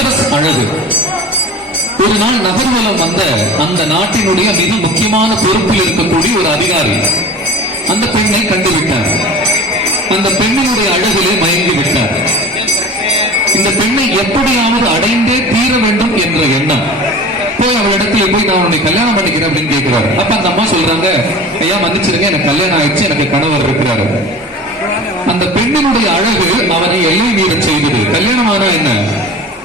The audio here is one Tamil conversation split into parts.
கிளிட்டரஸ் அழகு. ஒரு நாள் நகர்வலம் வந்த அந்த நாட்டினுடைய மிக முக்கியமான பொறுப்பில் இருக்கக்கூடிய ஒரு அதிகாரி அந்த பெண்ணை கண்டுவிட்டார். அந்த பெண்ணினுடைய அழகிலே மயங்கி விட்டார். இந்த பெண்ணை எப்படியாவது அடைந்தே தீர வேண்டும் என்ற எண்ணம். போய் அவளிடத்துல போய் நான் உன்னை கல்யாணம் பண்ணிக்கிறேன் அப்படின்னு கேட்கிறாரு. அப்ப அந்த அம்மா சொல்றாங்க, ஐயா மன்னிச்சிருங்க, எனக்கு கல்யாணம் ஆயிடுச்சு, எனக்கு கணவர் இருக்கிறாரு. அந்த பெண்ணினுடைய அழகு அவனை எல்லை மீற செய்தது. கல்யாணம் ஆனா என்ன,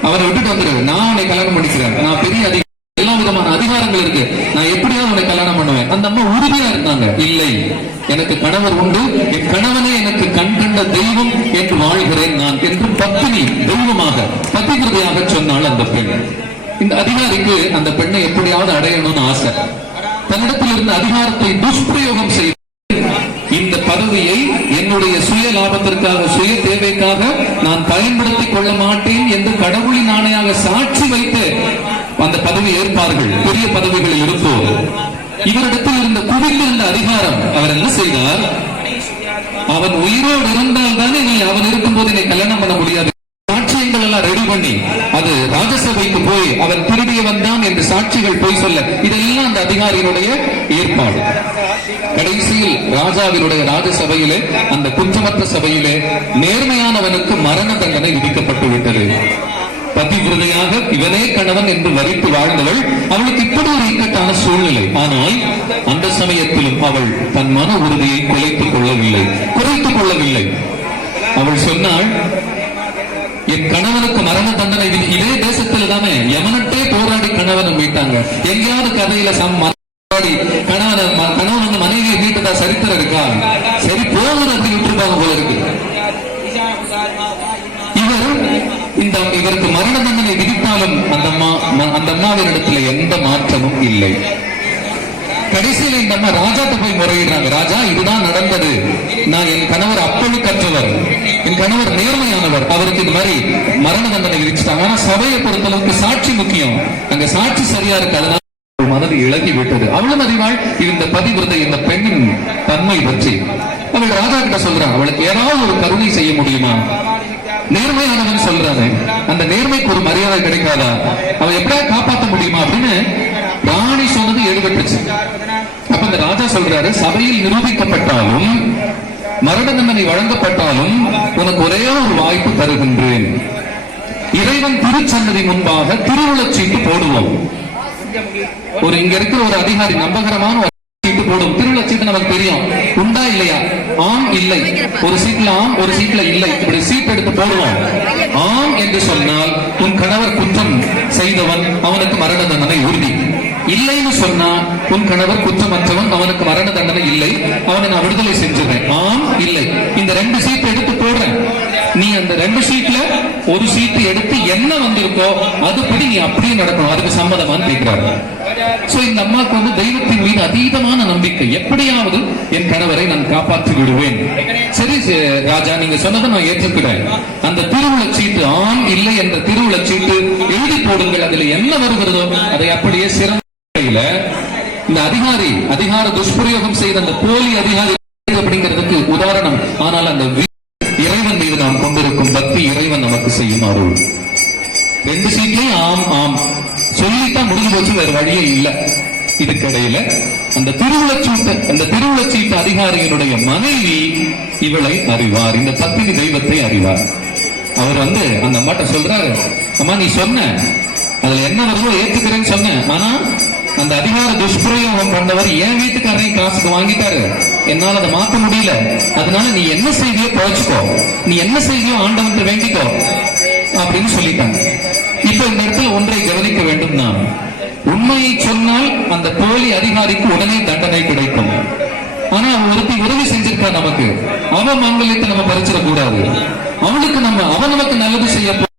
அவரை விட்டுட்டு வந்துரு, நான் உன்னை கல்யாணம் பண்ணிக்கிறேன், நான் பெரிய அதிகாரி, எல்லா விதமான அதிகாரங்கள் இருக்கு, நான் எப்படியாவது உன்னை கல்யாணம் பண்ணுவேன். அந்த அம்மா உறுதியா இருந்தாங்க, இல்லை எனக்கு கணவர் உண்டு, என் கணவனே எனக்கு கண் கண்ட தெய்வம் என்று வாழ்கிறேன் நான் என்று பத்தினி தெய்வமாக பதிவிரதையாக சொன்னாள் அந்த பெண். இந்த அதிகாரிக்கு அந்த பெண்ணை எப்படியாவது அடையணும்னு ஆசை. தன்னிடத்தில் இருந்த அதிகாரத்தை துஷ்பிரயோகம் செய்து இந்த பதவியை என்னுடைய சுய லாபத்திற்காக, சுய தேவைக்காக நான் பயன்படுத்திக் கொள்ள மாட்டேன் என்று கடவுளின் ஆணையாக சாட்சி வைத்து அந்த பதவி ஏற்பார்கள். பெரிய பதவிகளில் இருப்போர் இவரிடத்தில் இருந்த குவிந்திருந்த அதிகாரம். அவர் என்ன செய்தார், அவன் உயிரோடு இருந்தால் தானே நீ அவன் இருக்கும் போது நீ கல்யாணம் பண்ண முடியாது. சாட்சியங்கள் எல்லாம் ரெடி பண்ணி அது ராஜசபைக்கு போய் அவன் திருடியவன் தான் என்று சாட்சிகள் போய் சொல்ல, இதெல்லாம் அந்த அதிகாரியினுடைய ஏற்பாடு. கடைசியில் ராஜாவினுடைய ராஜசபையிலே, அந்த குற்றமற்ற சபையிலே நேர்மையானவனுக்கு மரண தண்டனை விதிக்கப்பட்டு விட்டது. பதிவிரதையாக இவனே கணவன் என்று வரித்து வாழ்ந்தவள், அவளுக்கு இப்படி ஒரு இக்கட்டான சூழ்நிலை. ஆனால் அந்த சமயத்திலும் அவள் தன் மன உறுதியை குறைத்துக் கொள்ளவில்லை. அவள் சொன்னாள், என் கணவனுக்கு மரண தண்டனை இதே தேசத்தில் தானே யமனட்டே போராடி கணவனை மீட்டாங்க. எங்கேயாவது கதையில கணவன் வந்து மனைவியை மீட்டதா சரித்திரம் இருக்கா? சரி போகுது அப்படி விட்டுருப்பாங்க போல இருக்கு. இவருக்கு மரண தண்டனை விதித்தாலும் அந்த அம்மாவினிடத்துல எந்த மாற்றமும் இல்லை. கடைசியில் இந்த அம்மா ராஜாட்ட போய் முறையிடுறாங்க, ராஜா இதுதான் நடந்தது, நான் என் கணவர் அப்பொழு கற்றவர், என் கணவர் நேர்மையானவர், அவருக்கு இந்த மாதிரி மரண தண்டனை விதிச்சுட்டாங்க. ஆனா சபையை பொறுத்தளவுக்கு சாட்சி முக்கியம், அங்க சாட்சி சரியா இருக்கு, அதனால மனது இழகி விட்டது. அவளும் அறிவாள் இந்த பதிவிரதை, இந்த பெண்ணின் தன்மை பற்றி. அவள் ராஜா கிட்ட சொல்றான், அவளுக்கு ஏதாவது ஒரு கருணை செய்ய முடியுமா? நேர்மையானவன் சொல்றானே, அந்த நேர்மைக்கு ஒரு மரியாதை கிடைக்காதா? அவன் எப்படியா காப்பாற்ற முடியுமா அப்படின்னு ராணி சொன்னது எடுபட்டுச்சு. அப்ப இந்த ராஜா சொல்றாரு, சபையில் நிரூபிக்கப்பட்டாலும் மரண தண்டனை வழங்கப்பட்டாலும் உனக்கு ஒரே ஒரு வாய்ப்பு தருகின்றேன். இறைவன் திருச்சன்னதி முன்பாக திருவுளச்சீட்டு போடுவோம். இங்க இருக்கிற ஒரு அதிகாரி நம்பகரமான சீட்டு போடும். திருவுளச்சீட்டு நமக்கு தெரியும், உண்டா இல்லையா? ஆம் இல்லை, ஒரு சீட்ல ஆம் ஒரு சீட்ல இல்லை, இப்படி சீட் எடுத்து போடுவோம். ஆம் என்று சொன்னால் உன் கணவர் குற்றம் செய்தவன், அவனுக்கு மரண தண்டனை உறுதி. இல்லைன்னு சொன்னா உன் கணவர் குற்றமற்றவன், அவனுக்கு மரண தண்டனை இல்லை, அவனை நான் விடுதலை செஞ்சுறேன். ஆம் இல்லை, இந்த 2 சீட் எடுத்து போடுறேன். நீ அந்த 2 சீட்ல ஒரு சீட்டு எடுத்து என்ன வந்திருக்கோ அதுபடி நீ அப்படியே நடக்கணும், அதுக்கு சம்மதமான்னு கேட்கிறாரு. சோ இந்த அம்மாவுக்கு வந்து தெய்வத்தின் மீது அதீதமான நம்பிக்கை, எப்படியாவது என் கணவரை நான் காப்பாற்றி விடுவேன். சரி ராஜா, நீங்க சொன்னதை நான் ஏற்றுக்கிறேன். அந்த திருவுளச்சீட்டு ஆம் இல்லை என்ற திருவுளச்சீட்டு எழுதி போடுங்கள், அதுல என்ன வருகிறதோ அதை அப்படியே சிறந்த இந்த அதிகார துஷ்பிரயோகம் செய்த அந்த போலி அதிகாரி அப்படிங்கிறதுக்கு உதாரணம். ஆனால் அந்த இறைவன் மீது நாம் கொண்டிருக்கும் பக்தி இறைவன் நமக்கு செய்யும் அருள். 2 சீட்லயும் ஆம் ஆம் சொல்லித்தான் முடிஞ்சு போச்சு, வேற வழியே இல்லை. இதுக்கிடையில அந்த திருவுளச்சீட்டு அதிகாரியினுடைய மனைவி இவளை அறிவார், இந்த பத்தினி தெய்வத்தை அறிவார். அவர் வந்து அந்த அம்மாட்ட சொல்றாரு, அம்மா நீ சொன்ன அதுல என்ன வருதோ ஏத்துக்கிறேன்னு சொன்ன, ஆனா அந்த அதிகார துஷ்பிரயோகம் பண்ணவர் என் வீட்டுக்காரையும் காசுக்கு வாங்கிட்டாரு, என்னால அதை மாற்ற முடியல, அதனால நீ என்ன செய்தியோ பழச்சுக்கோ, நீ என்ன செய்தியோ ஆண்டவன் வேண்டிக்கோ அப்படின்னு சொல்லிட்டாங்க. இப்ப இந்த இடத்துல ஒன்றை கவனிக்க வேண்டும், நான் உண்மையை சொன்னால் அந்த போலி அதிகாரிக்கு உடனே தண்டனை கிடைக்கும். ஆனா ஒருத்தி உதவி செஞ்சிருக்கா நமக்கு, அவ மங்கலத்தை நம்ம பறிச்சிடக்கூடாது, அவனுக்கு அவன் நமக்கு நல்லது செய்ய